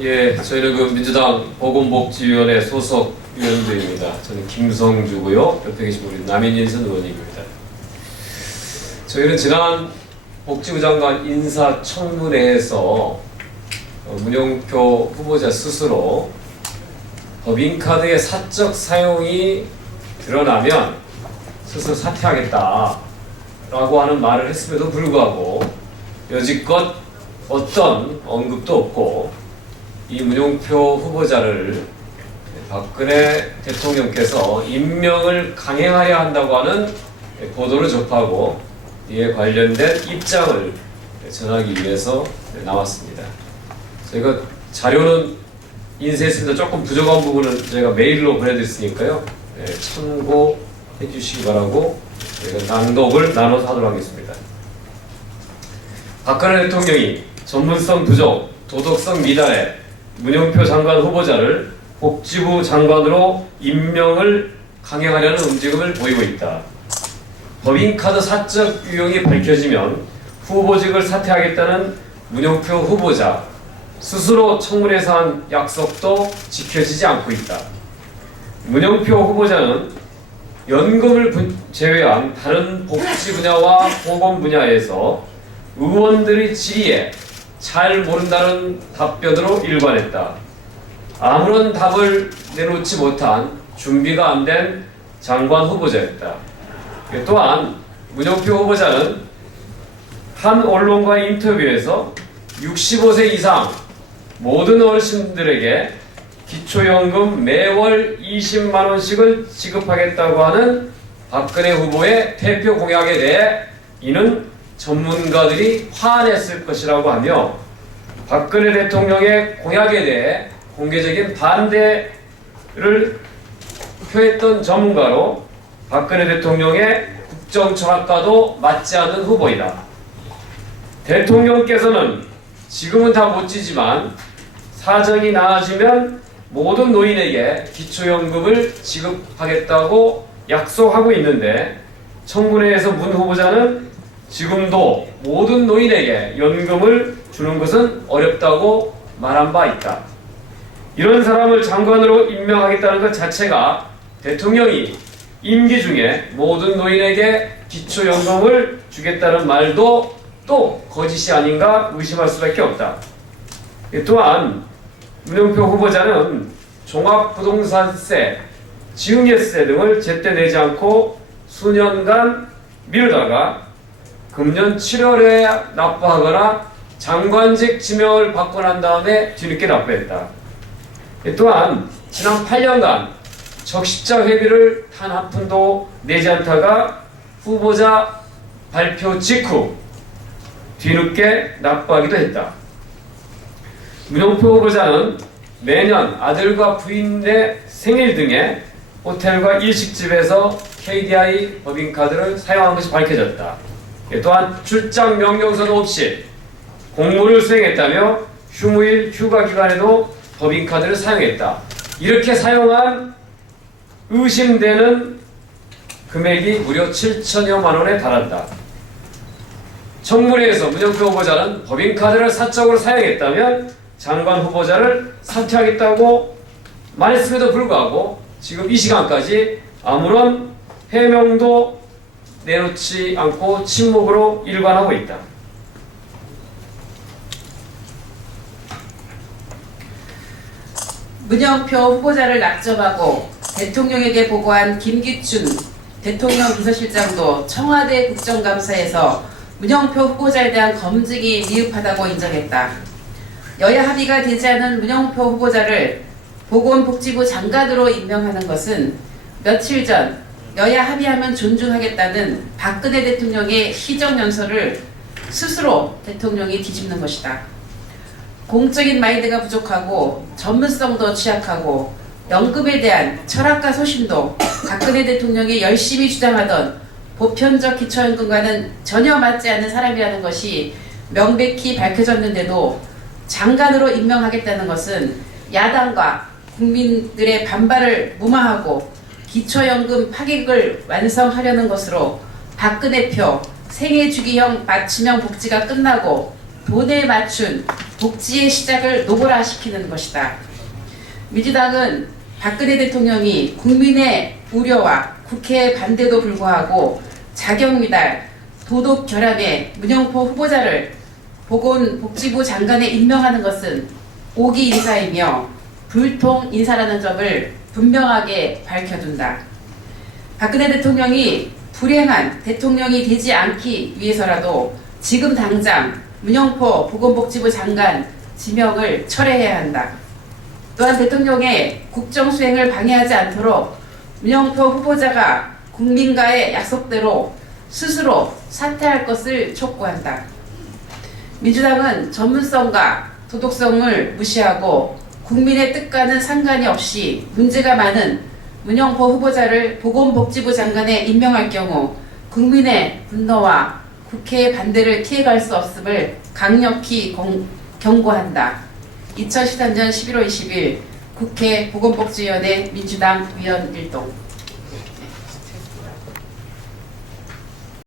예, 저희는 그 민주당 보건복지위원회 소속 위원들입니다. 저는 김성주고요. 옆에 계신 우리 남인인선 의원님입니다. 저희는 지난 복지부 장관 인사청문회에서 문영표 후보자 스스로 법인카드의 사적 사용이 드러나면 스스로 사퇴하겠다라고 하는 말을 했음에도 불구하고 여지껏 어떤 언급도 없고 이 문영표 후보자를 박근혜 대통령께서 임명을 강행하려 한다고 하는 보도를 접하고 이에 관련된 입장을 전하기 위해서 나왔습니다. 저희가 자료는 인쇄했습니다. 조금 부족한 부분은 저희가 메일로 보내드렸으니까요. 참고해 주시기 바라고 저희가 낭독을 나눠서 하도록 하겠습니다. 박근혜 대통령이 전문성 부족, 도덕성 미달에 문영표 장관 후보자를 복지부 장관으로 임명을 강행하려는 움직임을 보이고 있다. 법인카드 사적 유용이 밝혀지면 후보직을 사퇴하겠다는 문영표 후보자 스스로 청문회에서 한 약속도 지켜지지 않고 있다. 문영표 후보자는 연금을 제외한 다른 복지 분야와 보건 분야에서 의원들의 질의에 잘 모른다는 답변으로 일관했다. 아무런 답을 내놓지 못한 준비가 안 된 장관 후보자였다. 또한 문영표 후보자는 한 언론과의 인터뷰에서 65세 이상 모든 어르신들에게 기초연금 매월 20만 원씩을 지급하겠다고 하는 박근혜 후보의 대표 공약에 대해 이는 전문가들이 화냈을 것이라고 하며 박근혜 대통령의 공약에 대해 공개적인 반대를 표했던 전문가로 박근혜 대통령의 국정 철학과도 맞지 않는 후보이다. 대통령께서는 지금은 다 못지지만 사정이 나아지면 모든 노인에게 기초연금을 지급하겠다고 약속하고 있는데 청문회에서 문 후보자는 지금도 모든 노인에게 연금을 주는 것은 어렵다고 말한 바 있다. 이런 사람을 장관으로 임명하겠다는 것 자체가 대통령이 임기 중에 모든 노인에게 기초연금을 주겠다는 말도 또 거짓이 아닌가 의심할 수밖에 없다. 또한 문영표 후보자는 종합부동산세, 증여세 등을 제때 내지 않고 수년간 미루다가 금년 7월에 납부하거나 장관직 지명을 받고 난 다음에 뒤늦게 납부했다. 또한 지난 8년간 적십자 회비를 단 한 푼도 내지 않다가 후보자 발표 직후 뒤늦게 납부하기도 했다. 문영표 후보자는 매년 아들과 부인의 생일 등에 호텔과 일식집에서 KDI 법인카드를 사용한 것이 밝혀졌다. 또한 출장 명령서도 없이 공무를 수행했다며 휴무일 휴가 기간에도 법인카드를 사용했다. 이렇게 사용한 의심되는 금액이 무려 7천여만 원에 달한다. 청문회에서 문영표 후보자는 법인카드를 사적으로 사용했다면 장관 후보자를 사퇴하겠다고 말했음에도 불구하고 지금 이 시간까지 아무런 해명도 내놓지 않고 침묵으로 일관하고 있다. 문영표 후보자를 낙점하고 대통령에게 보고한 김기춘 대통령 비서실장도 청와대 국정감사에서 문영표 후보자에 대한 검증이 미흡하다고 인정했다. 여야 합의가 되지 않은 문영표 후보자를 보건복지부 장관으로 임명하는 것은 며칠 전 여야 합의하면 존중하겠다는 박근혜 대통령의 시정연설을 스스로 대통령이 뒤집는 것이다. 공적인 마인드가 부족하고 전문성도 취약하고 연금에 대한 철학과 소신도 박근혜 대통령이 열심히 주장하던 보편적 기초연금과는 전혀 맞지 않는 사람이라는 것이 명백히 밝혀졌는데도 장관으로 임명하겠다는 것은 야당과 국민들의 반발을 무마하고 기초연금 파격을 완성하려는 것으로 박근혜표 생애주기형 맞춤형 복지가 끝나고 돈에 맞춘 복지의 시작을 노골화시키는 것이다. 민주당은 박근혜 대통령이 국민의 우려와 국회의 반대도 불구하고 자격미달, 도덕 결함의 문영포 후보자를 보건복지부 장관에 임명하는 것은 오기 인사이며 불통 인사라는 점을 분명하게 밝혀둔다. 박근혜 대통령이 불행한 대통령이 되지 않기 위해서라도 지금 당장 문영포 보건복지부 장관 지명을 철회해야 한다. 또한 대통령의 국정수행을 방해하지 않도록 문영표 후보자가 국민과의 약속대로 스스로 사퇴할 것을 촉구한다. 민주당은 전문성과 도덕성을 무시하고 국민의 뜻과는 상관이 없이 문제가 많은 문영포 후보자를 보건복지부 장관에 임명할 경우 국민의 분노와 국회의 반대를 피해갈 수 없음을 강력히 경고한다. 2013년 11월 20일 국회 보건복지위원회 민주당 위원 일동.